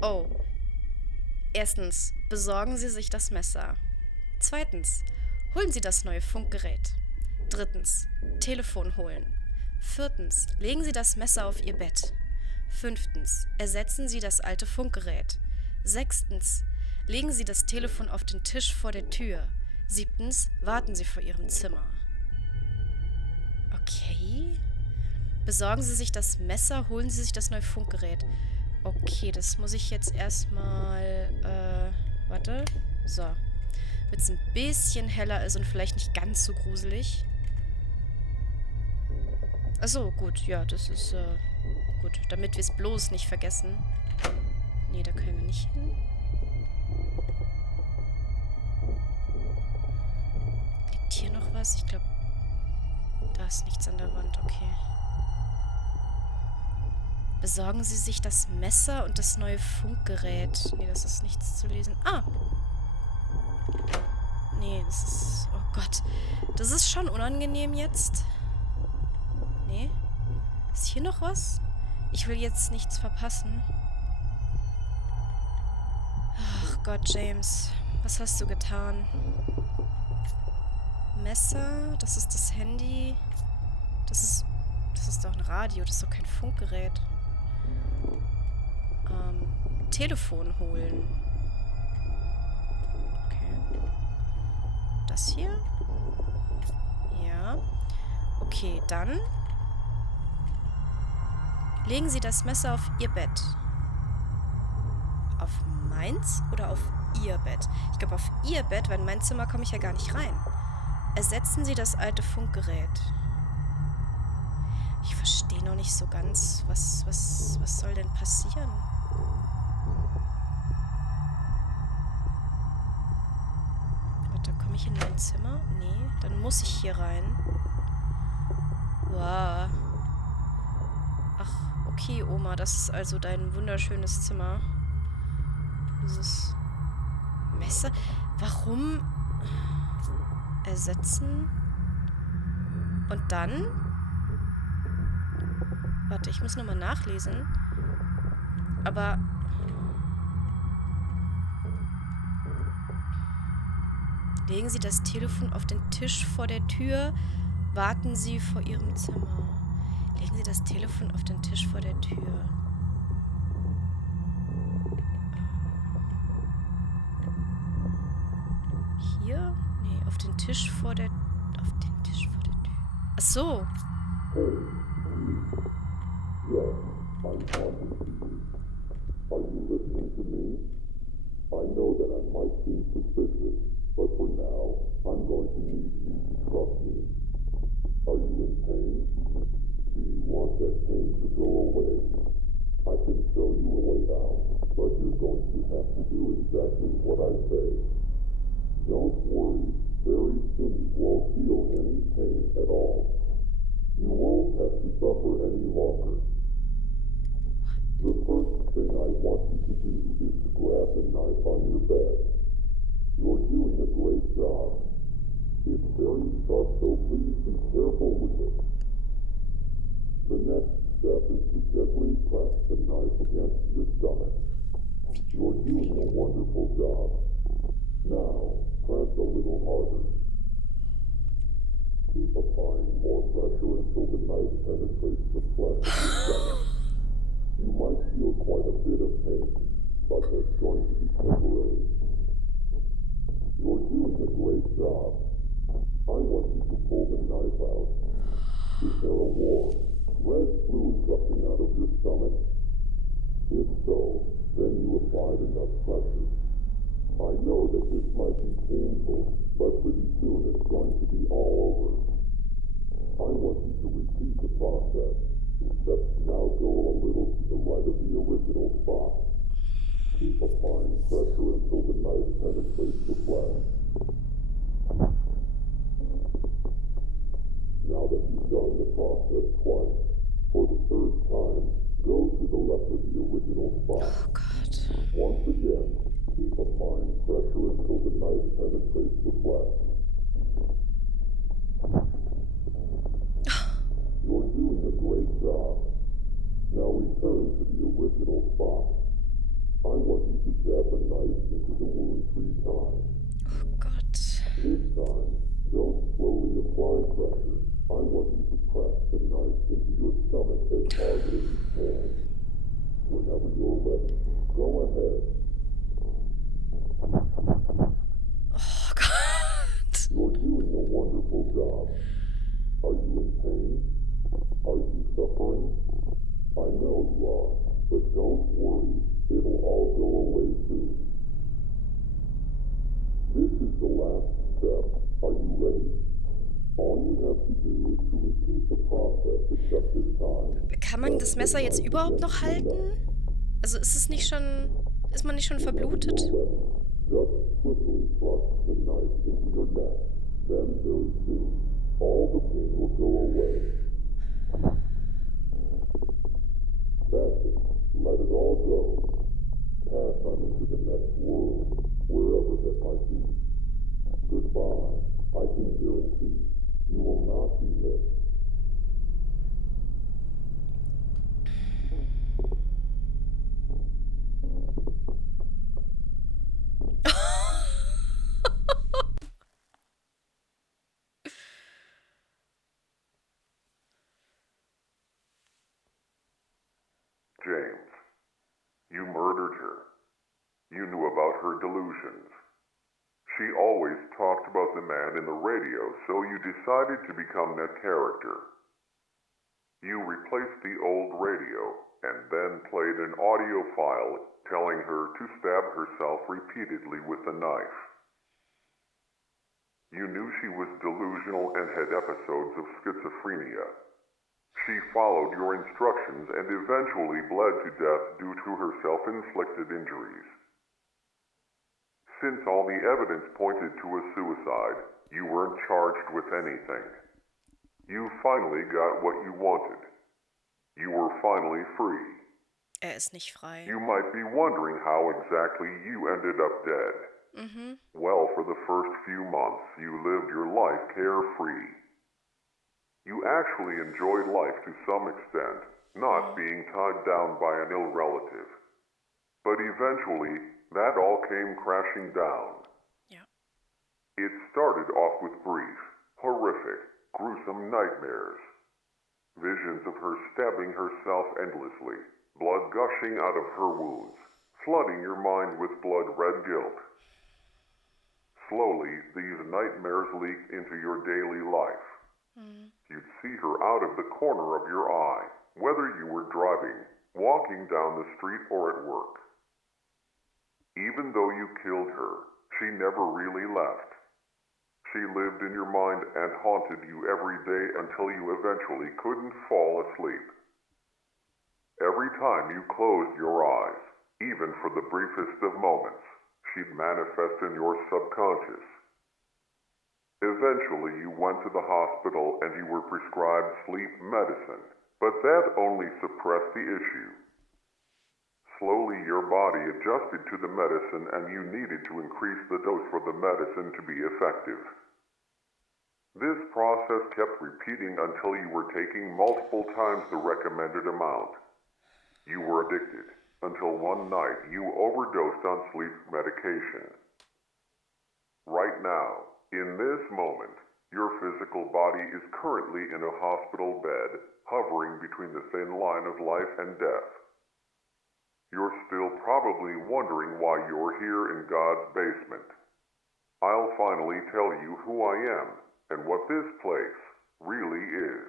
Oh. Erstens, besorgen Sie sich das Messer. Zweitens, holen Sie das neue Funkgerät. Drittens, Telefon holen. Viertens, legen Sie das Messer auf Ihr Bett. Fünftens, ersetzen Sie das alte Funkgerät. Sechstens, legen Sie das Telefon auf den Tisch vor der Tür. Siebtens, warten Sie vor Ihrem Zimmer. Okay. Besorgen Sie sich das Messer, holen Sie sich das neue Funkgerät. Okay, das muss ich jetzt erstmal, warte. So. Damit es ein bisschen heller ist und vielleicht nicht ganz so gruselig. Achso, gut, ja, das ist, gut. Damit wir es bloß nicht vergessen. Nee, da können wir nicht hin. Liegt hier noch was? Ich glaube, da ist nichts an der Wand, okay. Besorgen Sie sich das Messer und das neue Funkgerät. Nee, das ist nichts zu lesen. Ah! Nee, das ist... Oh Gott. Das ist schon unangenehm jetzt. Nee. Ist hier noch was? Ich will jetzt nichts verpassen. Ach Gott, James. Was hast du getan? Messer. Das ist das Handy. Das ist doch ein Radio. Das ist doch kein Funkgerät. Telefon holen. Okay. Das hier? Ja. Okay, dann legen Sie das Messer auf Ihr Bett. Auf meins oder auf Ihr Bett? Ich glaube auf Ihr Bett, weil in mein Zimmer komme ich ja gar nicht rein. Ersetzen Sie das alte Funkgerät. Ich verstehe noch nicht so ganz, was soll denn passieren? Warte, komme ich in mein Zimmer? Nee, dann muss ich hier rein. Wow. Ach, okay, Oma, das ist also dein wunderschönes Zimmer. Dieses Messer. Warum ersetzen? Und dann? Warte, ich muss nochmal nachlesen. Aber... Legen Sie das Telefon auf den Tisch vor der Tür. Warten Sie vor Ihrem Zimmer. Legen Sie das Telefon auf den Tisch vor der Tür. Hier? Nee, auf den Tisch vor der... Auf den Tisch vor der Tür. Ach so. Yes, I'm talking to you. Are you listening to me? I know that I might seem suspicious, but for now, I'm going to need you to trust me. Are you in pain? Do you want that pain to go away? I can show you a way out, but you're going to have to do exactly what I say. Don't worry, very soon you won't feel any pain at all. You won't have to suffer any longer. The first thing I want you to do is to grab the knife on your bed. You're doing a great job. It's very sharp, so please be careful with it. The next step is to gently press the knife against your stomach. You're doing a wonderful job. Now, press a little harder. Keep applying more pressure until the knife penetrates the flesh of your stomach. You might feel quite a bit of pain, but that's going to be temporary. You're doing a great job. I want you to pull the knife out. Is there a war? Red fluid gushing out of your stomach? If so, then you applied enough pressure. I know that this might be painful, but pretty soon it's going to be all over. I want you to repeat the process, except now go a little to the right of the original spot. Keep applying pressure until the knife penetrates the flesh. Now that you've done the process twice, for the third time, go to the left of the original spot. Oh God. Once again, keep applying pressure until the knife penetrates the flesh. You're doing a great job. Now return to the original spot. I want you to stab the knife into the wound 3 times. Oh Gott. This time, don't slowly apply pressure. I want you to press the knife into your stomach as hard as you can. Whenever you're ready, go ahead. Oh Gott. You're doing a wonderful job. Are you in pain? Are you suffering? I know you are, but don't worry. It'll all go away soon. This is the last step. Are you ready? All you have to do is to repeat the process except this time. Kann man das Messer jetzt überhaupt noch halten? Also ist man nicht schon verblutet? Just swiftly thrust the knife into your neck. Then very soon, all the pain will go away. That's it. Let it all go. Pass on into the next world, wherever that might be. Goodbye. I can guarantee you will not be missed. James, you murdered her. You knew about her delusions. She always talked about the man in the radio, so you decided to become that character. You replaced the old radio and then played an audio file telling her to stab herself repeatedly with a knife. You knew she was delusional and had episodes of schizophrenia. She followed your instructions and eventually bled to death due to her self-inflicted injuries. Since all the evidence pointed to a suicide, you weren't charged with anything. You finally got what you wanted. You were finally free. Ist nicht frei. You might be wondering how exactly you ended up dead. Well, for the first few months, you lived your life carefree. You actually enjoyed life to some extent, not being tied down by an ill relative. But eventually, that all came crashing down. Ja. It started off with brief, horrific, gruesome nightmares. Visions of her stabbing herself endlessly, blood gushing out of her wounds, flooding your mind with blood-red guilt. Slowly, these nightmares leaked into your daily life. You'd see her out of the corner of your eye, whether you were driving, walking down the street, or at work. Even though you killed her, she never really left. She lived in your mind and haunted you every day until you eventually couldn't fall asleep. Every time you closed your eyes, even for the briefest of moments, she'd manifest in your subconscious. Eventually, you went to the hospital and you were prescribed sleep medicine, but that only suppressed the issue. Slowly, your body adjusted to the medicine and you needed to increase the dose for the medicine to be effective. This process kept repeating until you were taking multiple times the recommended amount. You were addicted until one night you overdosed on sleep medication. Right now, in this moment, your physical body is currently in a hospital bed, hovering between the thin line of life and death. You're still probably wondering why you're here in God's basement. I'll finally tell you who I am and what this place really is.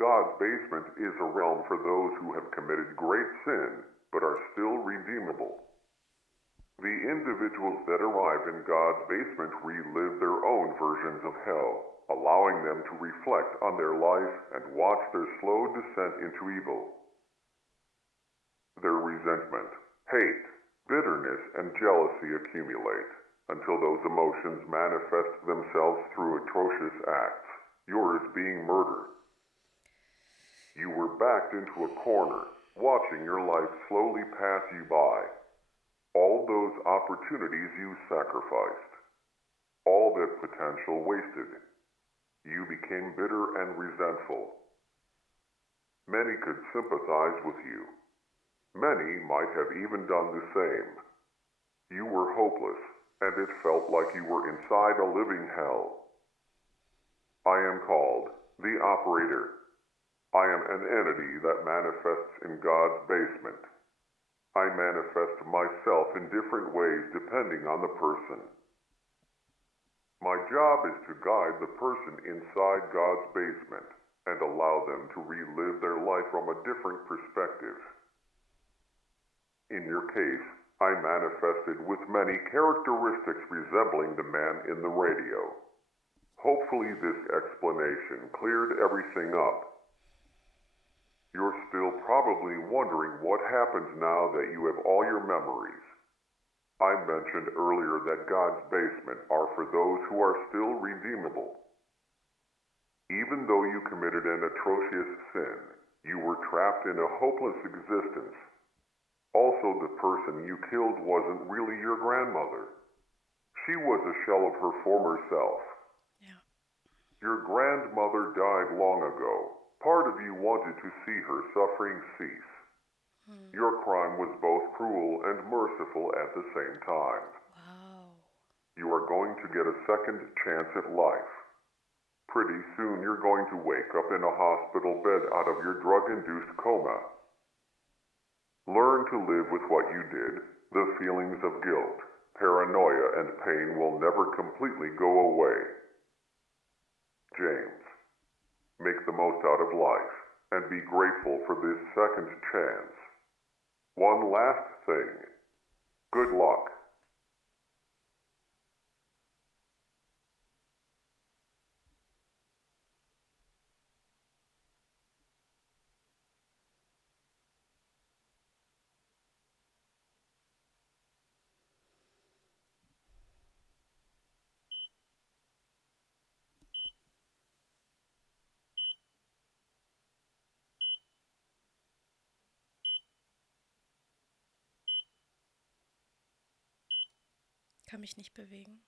God's basement is a realm for those who have committed great sin but are still redeemable. The individuals that arrive in God's basement relive their own versions of hell, allowing them to reflect on their life and watch their slow descent into evil. Their resentment, hate, bitterness, and jealousy accumulate until those emotions manifest themselves through atrocious acts, yours being murder. You were backed into a corner, watching your life slowly pass you by. All those opportunities you sacrificed. All that potential wasted. You became bitter and resentful. Many could sympathize with you. Many might have even done the same. You were hopeless, and it felt like you were inside a living hell. I am called the Operator. I am an entity that manifests in God's basement. I manifest myself in different ways depending on the person. My job is to guide the person inside God's basement and allow them to relive their life from a different perspective. In your case, I manifested with many characteristics resembling the man in the radio. Hopefully this explanation cleared everything up. You're still probably wondering what happens now that you have all your memories. I mentioned earlier that God's basement are for those who are still redeemable. Even though you committed an atrocious sin, you were trapped in a hopeless existence. Also, the person you killed wasn't really your grandmother. She was a shell of her former self. Ja. Your grandmother died long ago. Part of you wanted to see her suffering cease. Your crime was both cruel and merciful at the same time. Wow. You are going to get a second chance at life. Pretty soon you're going to wake up in a hospital bed out of your drug-induced coma. Learn to live with what you did. The feelings of guilt, paranoia, and pain will never completely go away. James, make the most out of life and be grateful for this second chance. One last thing. Good luck. Kann mich nicht bewegen.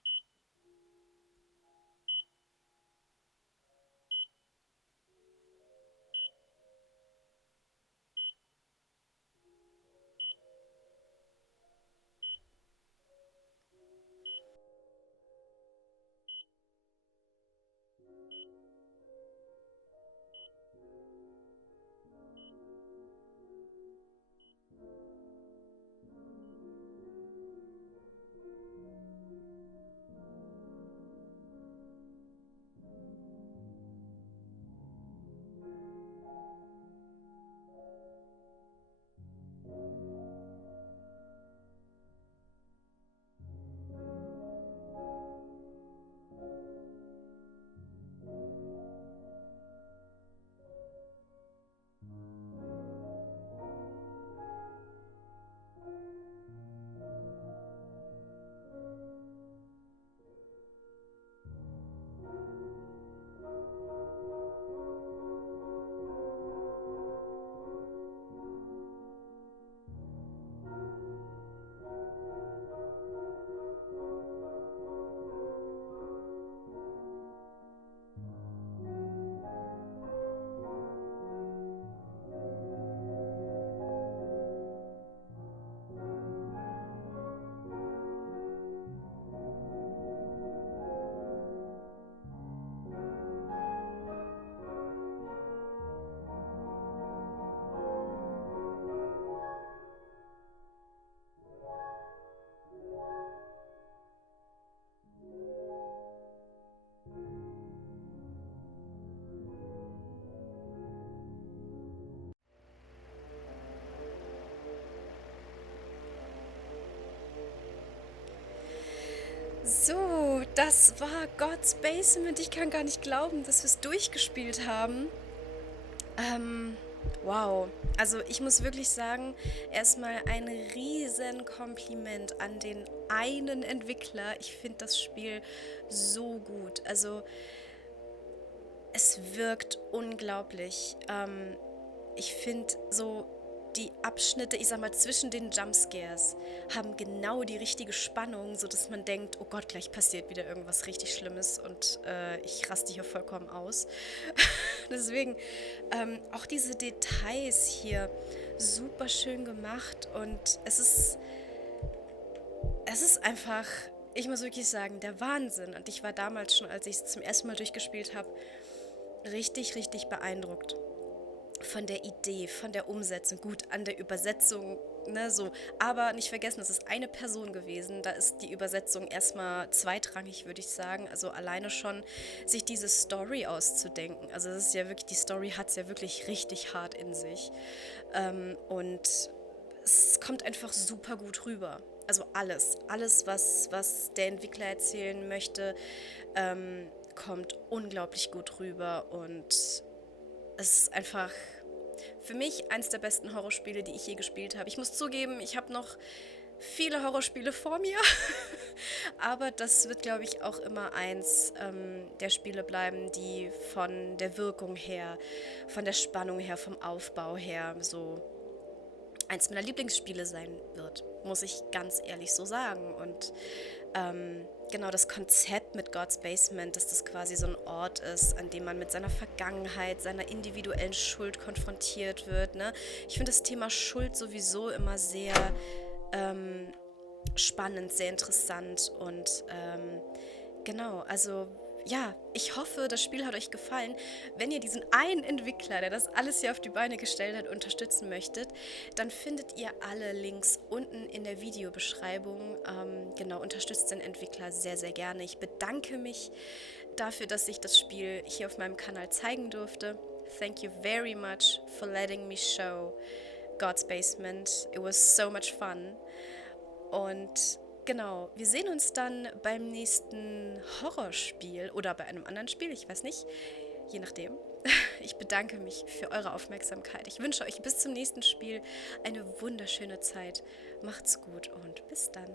So, das war God's Basement. Ich kann gar nicht glauben, dass wir es durchgespielt haben. Wow. Also ich muss wirklich sagen, erstmal ein riesen Kompliment an den einen Entwickler. Ich finde das Spiel so gut. Also es wirkt unglaublich. Ich finde so die Abschnitte, ich sag mal, zwischen den Jumpscares haben genau die richtige Spannung, sodass man denkt, oh Gott, gleich passiert wieder irgendwas richtig Schlimmes und ich raste hier vollkommen aus. Deswegen auch diese Details hier, super schön gemacht und es ist einfach, ich muss wirklich sagen, der Wahnsinn. Und ich war damals schon, als ich es zum ersten Mal durchgespielt habe, richtig, richtig beeindruckt von der Idee, von der Umsetzung, gut an der Übersetzung, ne, so. Aber nicht vergessen, es ist eine Person gewesen, da ist die Übersetzung erstmal zweitrangig, würde ich sagen. Also alleine schon, sich diese Story auszudenken. Also das ist ja wirklich, die Story hat es ja wirklich richtig hart in sich. Und es kommt einfach super gut rüber. Also alles, was der Entwickler erzählen möchte, kommt unglaublich gut rüber und es ist einfach für mich eins der besten Horrorspiele, die ich je gespielt habe. Ich muss zugeben, ich habe noch viele Horrorspiele vor mir, aber das wird, glaube ich, auch immer eins der Spiele bleiben, die von der Wirkung her, von der Spannung her, vom Aufbau her so eins meiner Lieblingsspiele sein wird, muss ich ganz ehrlich so sagen. Und genau das Konzept mit God's Basement, dass das quasi so ein Ort ist, an dem man mit seiner Vergangenheit, seiner individuellen Schuld konfrontiert wird. Ne? Ich finde das Thema Schuld sowieso immer sehr spannend, sehr interessant und genau, also ja, ich hoffe, das Spiel hat euch gefallen. Wenn ihr diesen einen Entwickler, der das alles hier auf die Beine gestellt hat, unterstützen möchtet, dann findet ihr alle Links unten in der Videobeschreibung. Genau, unterstützt den Entwickler sehr, sehr gerne. Ich bedanke mich dafür, dass ich das Spiel hier auf meinem Kanal zeigen durfte. Thank you very much for letting me show God's Basement. It was so much fun. Und genau, wir sehen uns dann beim nächsten Horrorspiel oder bei einem anderen Spiel, ich weiß nicht, je nachdem. Ich bedanke mich für eure Aufmerksamkeit. Ich wünsche euch bis zum nächsten Spiel eine wunderschöne Zeit. Macht's gut und bis dann.